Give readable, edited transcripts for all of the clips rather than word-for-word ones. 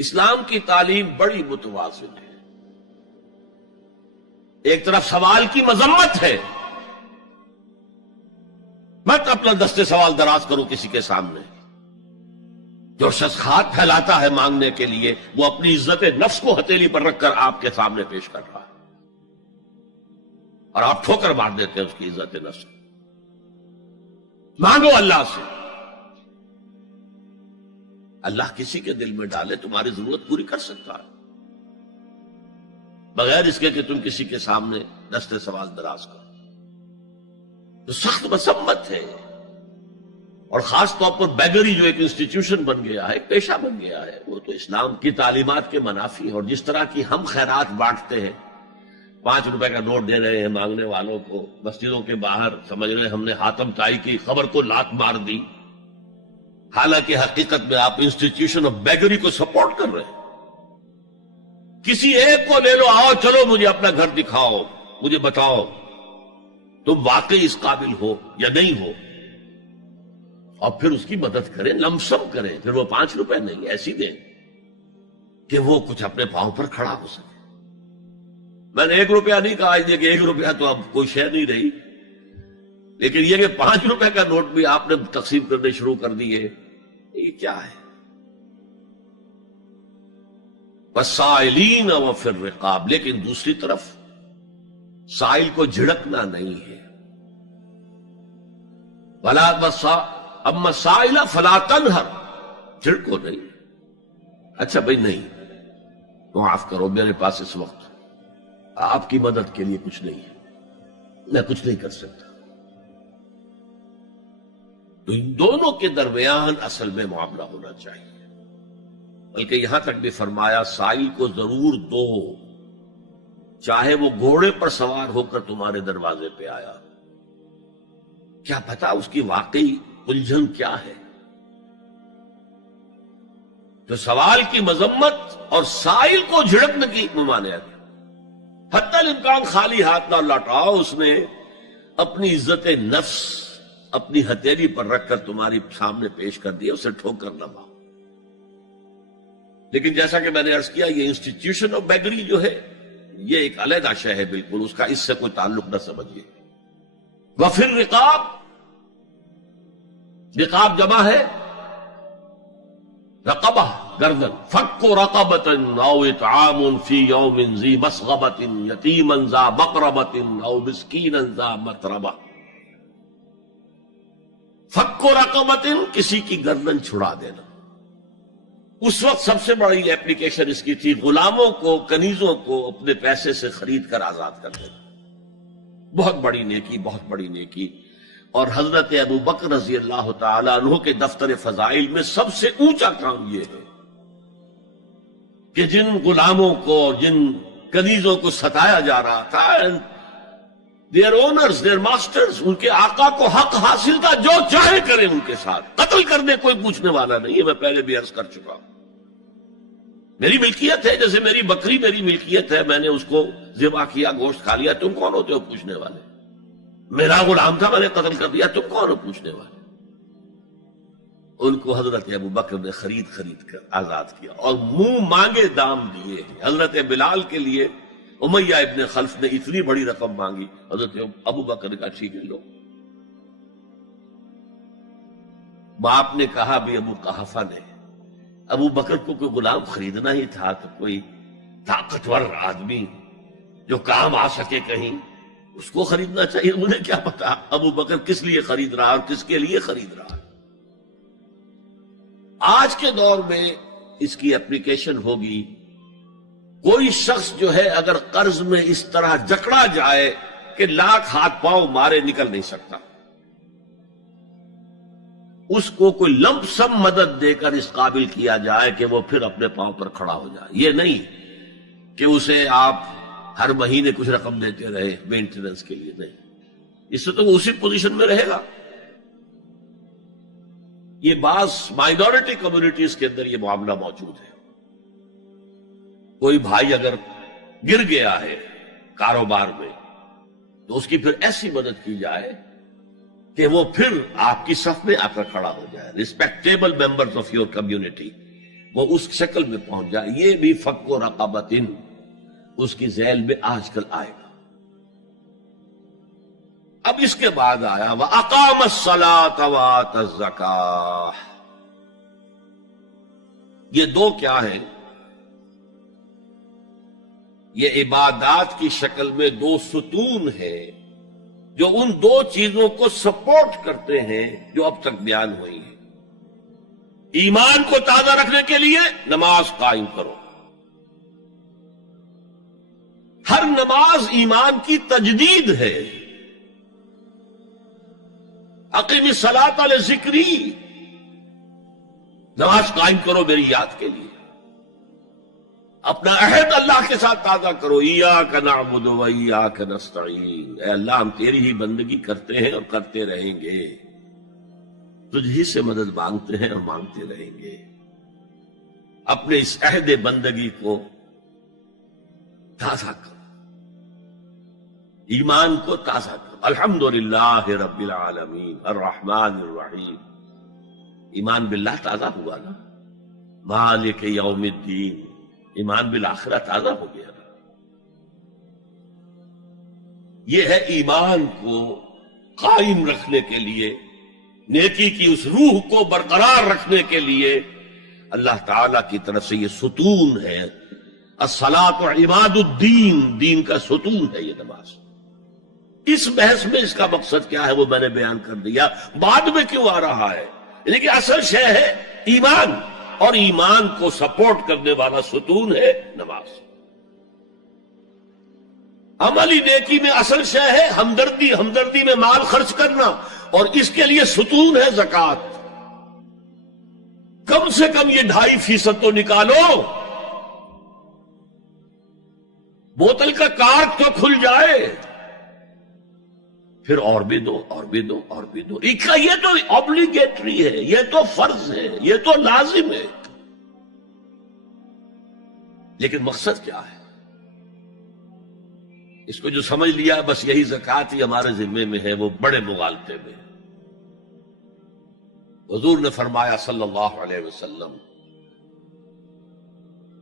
اسلام کی تعلیم بڑی متوازن ہے. ایک طرف سوال کی مذمت ہے، مت اپنا دستے سوال دراز کرو کسی کے سامنے. جو شخص ہاتھ پھیلاتا ہے مانگنے کے لیے وہ اپنی عزت نفس کو ہتھیلی پر رکھ کر آپ کے سامنے پیش کر رہا ہے، اور آپ ٹھوکر مار دیتے ہیں اس کی عزت نفس. مانگو اللہ سے، اللہ کسی کے دل میں ڈالے تمہاری ضرورت پوری کر سکتا ہے، بغیر اس کے کہ تم کسی کے سامنے دستے سوال دراز کرو. تو سخت مذمت ہے، اور خاص طور پر بیگری جو ایک انسٹیٹیوشن بن گیا ہے، ایک پیشہ بن گیا ہے، وہ تو اسلام کی تعلیمات کے منافی ہے. اور جس طرح کی ہم خیرات بانٹتے ہیں، 5 روپے کا نوٹ دے رہے ہیں مانگنے والوں کو مسجدوں کے باہر، سمجھ رہے ہیں ہم نے حاتم طائی کی خبر کو لات مار دی، حالانکہ حقیقت میں آپ انسٹیٹیوشن آف بیگری کو سپورٹ کر رہے ہیں. کسی ایک کو لے لو، آؤ چلو مجھے اپنا گھر دکھاؤ، مجھے بتاؤ تم واقعی اس قابل ہو یا نہیں ہو، اور پھر اس کی مدد کریں، لمسم کریں. پھر وہ 5 روپے نہیں ایسی دیں کہ وہ کچھ اپنے پاؤں پر کھڑا ہو سکے. میں نے 1 روپیہ نہیں کہا کہ 1 روپیہ تو اب کوئی شے نہیں رہی، لیکن یہ کہ 5 روپے کا نوٹ بھی آپ نے تقسیم کرنے شروع کر دیے، یہ کیا ہے؟ وَالسَّائِلِينَ وَفِي الرِّقَابِ. لیکن دوسری طرف سائل کو جھڑکنا نہیں ہے. اما السائل فلا تنہر، جھڑکو نہیں. اچھا بھائی نہیں، معاف کرو، میرے پاس اس وقت آپ کی مدد کے لیے کچھ نہیں ہے، میں کچھ نہیں کر سکتا. تو ان دونوں کے درمیان اصل میں معاملہ ہونا چاہیے. بلکہ یہاں تک بھی فرمایا سائل کو ضرور دو، چاہے وہ گھوڑے پر سوار ہو کر تمہارے دروازے پہ آیا. کیا پتا اس کی واقعی الجھن کیا ہے. تو سوال کی مذمت اور سائل کو جھڑکنے کی ممانعت. حتی الامکان خالی ہاتھ نہ لوٹاؤ. اس نے اپنی عزت نفس اپنی ہتھیلی پر رکھ کر تمہاری سامنے پیش کر دیا، اسے ٹھوکر نہ مارو. لیکن جیسا کہ میں نے عرض کیا، یہ انسٹیٹیوشن آف بیگری جو ہے یہ ایک علیحدہ شے ہے، بالکل اس کا اس سے کوئی تعلق نہ سمجھیے. وفی الرقاب، رقاب جمع ہے رقبہ، گردن. فک رقبۃ او اطعام فی یوم ذی مسغبۃ یتیما ذا مقربۃ او مسکینا ذا متربہ. فک رقبۃ، کسی کی گردن چھڑا دینا. اس وقت سب سے بڑی ایپلیکیشن اس کی تھی غلاموں کو، کنیزوں کو اپنے پیسے سے خرید کر آزاد کر دینا. بہت بڑی نیکی، بہت بڑی نیکی. اور حضرت ابو بکر رضی اللہ تعالی عنہ کے دفتر فضائل میں سب سے اونچا کام یہ ہے کہ جن غلاموں کو، جن کنیزوں کو ستایا جا رہا تھا، دیئر اونرز، دیئر ماسٹرز، ان کے آقا کو حق حاصل تھا، جو چاہے کریں ان کے ساتھ. قتل کرنے کوئی پوچھنے والا نہیں ہے. میں پہلے بھی عرض کر چکا ہوں، میری ملکیت ہے، جیسے میری بکری میری ملکیت ہے، میں نے اس کو ذبح کیا، گوشت کھا لیا، تم کون ہوتے ہو پوچھنے والے؟ میرا غلام تھا، میں نے قتل کر دیا، تم کون ہو پوچھنے والے؟ ان کو حضرت ابو بکر نے خرید کر آزاد کیا اور منہ مانگے دام دیے. حضرت بلال کے لیے امیہ ابن خلف نے اتنی بڑی رقم مانگی، حضرت ابو بکر نے کہا ٹھیک ہے لو. باپ نے کہا بھی ابو قحافہ نے، ابو بکر کو کوئی غلام خریدنا ہی تھا تو کوئی طاقتور آدمی جو کام آ سکے کہیں، اس کو خریدنا چاہیے. انہیں کیا پتا ابو بکر کس لیے خرید رہا اور کس کے لیے خرید رہا. آج کے دور میں اس کی اپلیکیشن ہوگی. کوئی شخص جو ہے اگر قرض میں اس طرح جکڑا جائے کہ لاکھ ہاتھ پاؤں مارے نکل نہیں سکتا، اس کو کوئی لمپ سم مدد دے کر اس قابل کیا جائے کہ وہ پھر اپنے پاؤں پر کھڑا ہو جائے. یہ نہیں کہ اسے آپ ہر مہینے کچھ رقم دیتے رہے مینٹیننس کے لیے، نہیں. اس سے تو وہ اسی پوزیشن میں رہے گا. یہ بعض مائنورٹی کمیونٹیز کے اندر یہ معاملہ موجود ہے. کوئی بھائی اگر گر گیا ہے کاروبار میں تو اس کی پھر ایسی مدد کی جائے کہ وہ پھر آپ کی صف میں آ کر کھڑا ہو جائے. Respectable members of your community وہ اس شکل میں پہنچ جائے. یہ بھی فک رقبۃ اس کی ذیل میں آج کل آئے گا. اب اس کے بعد آیا وَأَقَامَ الصَّلَاةَ وَآتَى الزَّكَاةَ. یہ دو کیا ہیں؟ یہ عبادات کی شکل میں دو ستون ہیں جو ان دو چیزوں کو سپورٹ کرتے ہیں جو اب تک بیان ہوئی ہیں. ایمان کو تازہ رکھنے کے لیے نماز قائم کرو. ہر نماز ایمان کی تجدید ہے. اقیم الصلاۃ لذکری، نماز قائم کرو میری یاد کے لیے. اپنا عہد اللہ کے ساتھ تازہ کرو. ایاک نعبد و ایاک نستعین، اے اللہ ہم تیری ہی بندگی کرتے ہیں اور کرتے رہیں گے، تجھ ہی سے مدد مانگتے ہیں اور مانگتے رہیں گے. اپنے اس عہد بندگی کو تازہ کرو، ایمان کو تازہ کرو. الحمدللہ رب العالمین الرحمن الرحیم. ایمان باللہ تازہ ہوا نا. مالک یوم الدین، ایمان بالآخرہ تازہ ہو گیا نا. یہ ہے ایمان کو قائم رکھنے کے لیے، نیکی کی اس روح کو برقرار رکھنے کے لیے اللہ تعالی کی طرف سے یہ ستون ہے. الصلاۃ عماد الدین، دین کا ستون ہے یہ نماز. اس بحث میں اس کا مقصد کیا ہے وہ میں نے بیان کر دیا. بعد میں کیوں آ رہا ہے؟ یعنی کہ اصل شے ہے ایمان، اور ایمان کو سپورٹ کرنے والا ستون ہے نماز. عملی نیکی میں اصل شے ہے ہمدردی، ہمدردی میں مال خرچ کرنا، اور اس کے لیے ستون ہے زکوٰۃ. کم سے کم یہ 2.5% تو نکالو. بوتل کا کارک تو کھل جائے، پھر اور بھی دو، اور بھی دو، اور بھی دو. یہ تو obligatory ہے، یہ تو فرض ہے، یہ تو لازم ہے. لیکن مقصد کیا ہے؟ اس کو جو سمجھ لیا بس یہی زکوٰۃ ہی ہمارے ذمے میں ہے، وہ بڑے مغالطے میں. حضور نے فرمایا صلی اللہ علیہ وسلم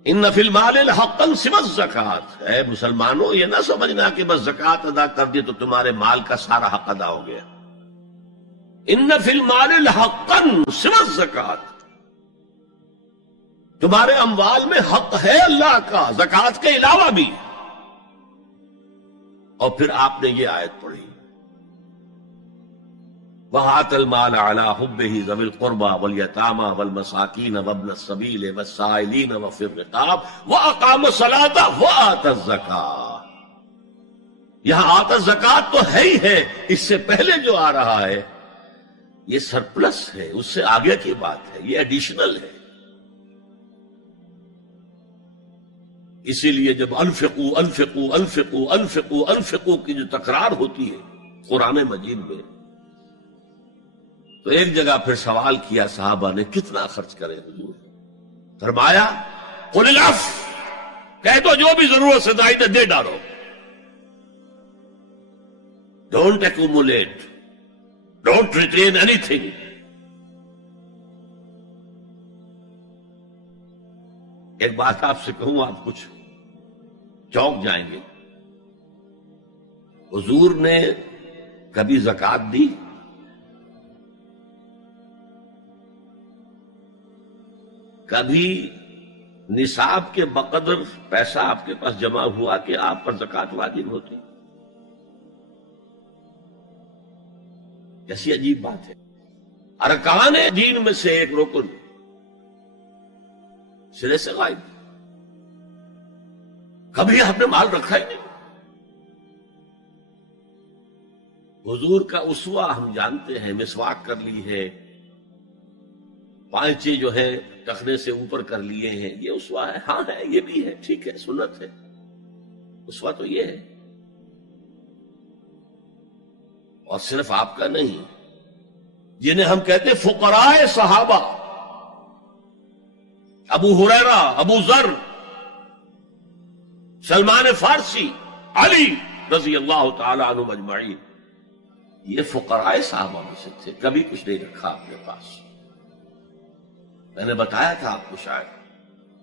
ان فی المال حقا سوى الزکوٰۃ. اے مسلمانوں یہ نہ سمجھنا کہ بس زکوٰۃ ادا کر دی تو تمہارے مال کا سارا حق ادا ہو گیا. ان فی المال حقا سوى الزکوٰۃ، تمہارے اموال میں حق ہے اللہ کا زکوٰۃ کے علاوہ بھی. اور پھر آپ نے یہ آیت پڑھی وَآتَى الْمَالَ عَلَىٰ حُبِّهِ ذَوِي الْقُرْبَىٰ وَالْيَتَامَىٰ وَالْمَسَاكِينَ وَابْنَ السَّبِيلِ وَالسَّائِلِينَ وَفِي الرِّقَابِ وَأَقَامَ الصَّلَاةَ وَآتَى الزَّكَاةَ. یہاں آتا الزکوٰۃ تو ہے ہی ہے، اس سے پہلے جو آ رہا ہے یہ سرپلس ہے، اس سے آگے کی بات ہے، یہ ایڈیشنل ہے. اسی لیے جب انفقوا انفقوا انفقوا انفقوا انفقوا کی جو تکرار ہوتی ہے قرآن مجید میں، تو ایک جگہ پھر سوال کیا صحابہ نے کتنا خرچ کرے حضور؟ فرمایا قل العفو، کہہ دو جو بھی ضرورت سے زائد دے ڈالو. Don't accumulate, don't retain any thing. ایک بات آپ سے کہوں، آپ کچھ چونک جائیں گے. حضور نے کبھی زکوٰۃ دی؟ کبھی نصاب کے بقدر پیسہ آپ کے پاس جمع ہوا کہ آپ پر زکوٰۃ واجب ہوتی؟ ایسی عجیب بات ہے. ارکان دین میں سے ایک رکن سرے سے غائب. کبھی آپ نے مال رکھا ہی نہیں. حضور کا اسوہ ہم جانتے ہیں، مسواک کر لی ہے، پانچے جو ہے ٹخنے سے اوپر کر لیے ہیں، یہ اسوہ ہے. ہاں ہے، یہ بھی ہے، ٹھیک ہے، سنت ہے. اسوہ تو یہ ہے. اور صرف آپ کا نہیں، جنہیں ہم کہتے فقراء صحابہ، ابو ہریرہ، ابو ذر، سلمان فارسی، علی رضی اللہ تعالی عنہ اجمعین، یہ فقراء صحابہ میں سے تھے. کبھی کچھ نہیں رکھا اپنے پاس. میں نے بتایا تھا آپ کو شاید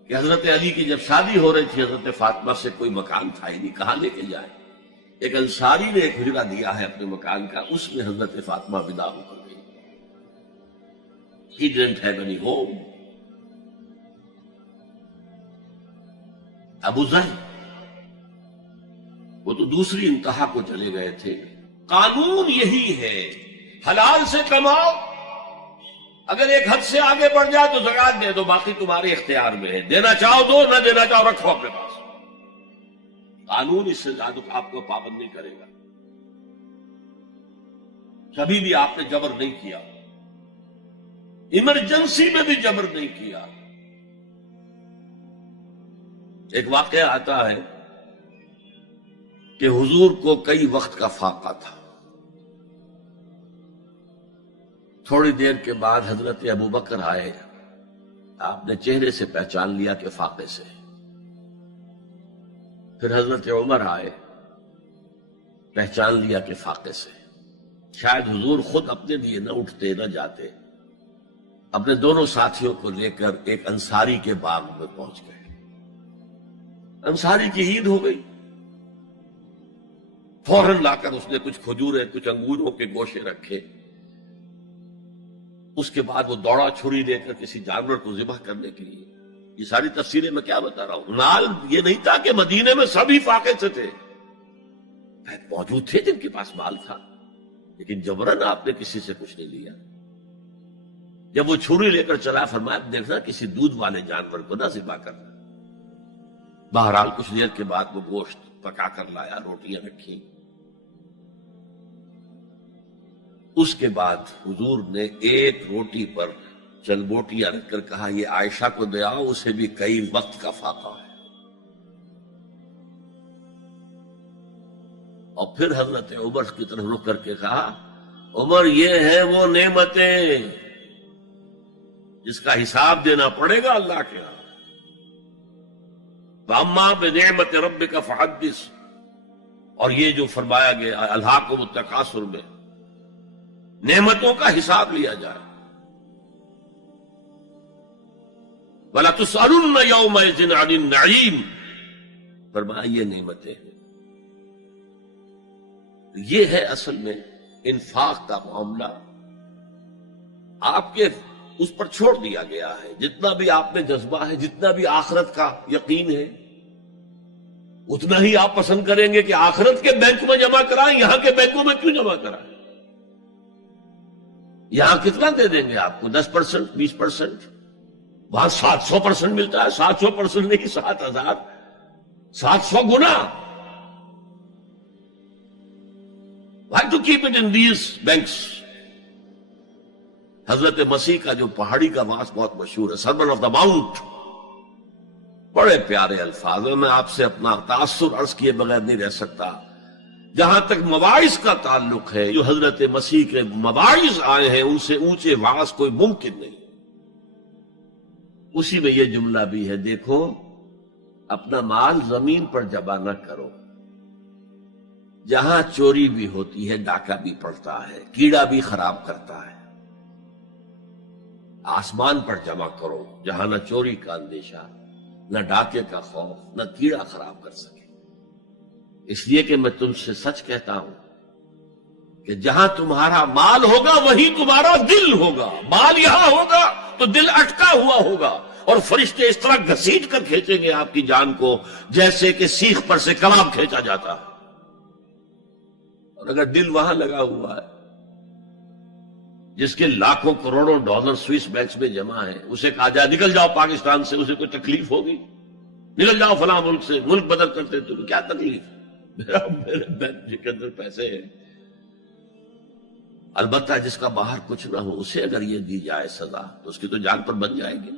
کہ حضرت علی کی جب شادی ہو رہی تھی حضرت فاطمہ سے، کوئی مکان تھا ہی نہیں، کہاں لے کے جائے؟ ایک انصاری نے ایک حجرہ دیا ہے اپنے مکان کا، اس میں حضرت فاطمہ ودا ہو کر گئی. He didn't have any home. ابو ذر وہ تو دوسری انتہا کو چلے گئے تھے. قانون یہی ہے، حلال سے کماؤ، اگر ایک حد سے آگے بڑھ جائے تو زکات دے دو، باقی تمہارے اختیار میں ہے، دینا چاہو دو، نہ دینا چاہو رکھو اپنے پاس. قانون اس سے زیادہ آپ کو پابند نہیں کرے گا. کبھی بھی آپ نے جبر نہیں کیا، ایمرجنسی میں بھی جبر نہیں کیا. ایک واقعہ آتا ہے کہ حضور کو کئی وقت کا فاقہ تھا. تھوڑی دیر کے بعد حضرت ابو بکر آئے، آپ نے چہرے سے پہچان لیا کہ فاقے سے. پھر حضرت عمر آئے، پہچان لیا کہ فاقے سے. شاید حضور خود اپنے لیے نہ اٹھتے نہ جاتے، اپنے دونوں ساتھیوں کو لے کر ایک انصاری کے باغ میں پہنچ گئے. انصاری کی عید ہو گئی، فوراً لا کر اس نے کچھ کھجوریں کچھ انگوروں کے گوشے رکھے. اس کے بعد وہ دوڑا چھری لے کر کسی جانور کو ذبح کرنے کے لیے. یہ ساری تفصیلیں میں کیا بتا رہا ہوں. مال یہ نہیں تھا کہ مدینے میں سبھی فاقے سے تھے، موجود تھے جن کے پاس مال تھا، لیکن جبرن آپ نے کسی سے کچھ نہیں لیا. جب وہ چھری لے کر چلا، فرمایا دیکھنا کسی دودھ والے جانور کو نہ ذبح کرنا. بہرحال کچھ دیر کے بعد وہ گوشت پکا کر لایا، روٹیاں رکھی. اس کے بعد حضور نے ایک روٹی پر چند بوٹیاں رکھ کر کہا یہ عائشہ کو دے آؤ، اسے بھی کئی وقت کا فاقہ ہے. اور پھر حضرت عمر کی طرف رخ کر کے کہا عمر یہ ہے وہ نعمتیں جس کا حساب دینا پڑے گا اللہ کے ہاں. وَأَمَّا بِنِعْمَةِ رَبِّكَ فَحَدِّثْ، اور یہ جو فرمایا گیا الہاکم التکاثر میں نعمتوں کا حساب لیا جائے. وَلَا تُسْأَلُنَّ يَوْمَئِذٍ عَنِ النَّعِيمِ، فرمایا یہ نعمتیں ہیں. یہ ہے اصل میں انفاق کا معاملہ. آپ کے اس پر چھوڑ دیا گیا ہے. جتنا بھی آپ میں جذبہ ہے، جتنا بھی آخرت کا یقین ہے، اتنا ہی آپ پسند کریں گے کہ آخرت کے بینک میں جمع کرائیں، یہاں کے بینکوں میں کیوں جمع کرائیں. یہاں کتنا دے دیں گے آپ کو؟ 10%، 20%. وہاں 700% ملتا ہے. 700% نہیں، 7,000، 700 گنا. Why to keep it in these banks؟ حضرت مسیح کا جو پہاڑی کا واس بہت مشہور ہے، سرمن آف دا ماؤنٹ، بڑے پیارے الفاظ ہیں. میں آپ سے اپنا تاثر عرض کیے بغیر نہیں رہ سکتا. جہاں تک مواعظ کا تعلق ہے، جو حضرت مسیح کے مواعظ آئے ہیں ان سے اونچے واعظ کوئی ممکن نہیں. اسی میں یہ جملہ بھی ہے، دیکھو اپنا مال زمین پر جمع نہ کرو. جہاں چوری بھی ہوتی ہے ڈاکہ بھی پڑتا ہے، کیڑا بھی خراب کرتا ہے. آسمان پر جمع کرو جہاں نہ چوری کا اندیشہ، نہ ڈاکے کا خوف، نہ کیڑا خراب کر سکے. اس لیے کہ میں تم سے سچ کہتا ہوں کہ جہاں تمہارا مال ہوگا وہیں تمہارا دل ہوگا. مال یہاں ہوگا تو دل اٹکا ہوا ہوگا، اور فرشتے اس طرح گھسیٹ کر کھینچیں گے آپ کی جان کو جیسے کہ سیخ پر سے کباب کھینچا جاتا ہے. اور اگر دل وہاں لگا ہوا ہے جس کے لاکھوں کروڑوں ڈالر سوئس بینکس میں جمع ہیں، اسے کہا جائے نکل جاؤ پاکستان سے، اسے کوئی تکلیف ہوگی؟ نکل جاؤ فلاں ملک سے، ملک بدل کرتے تو کیا تکلیف؟ میرے بینک کے اندر پیسے ہیں. البتہ جس کا باہر کچھ نہ ہو اسے اگر یہ دی جائے سزا تو اس کی تو جان پر بن جائے گی.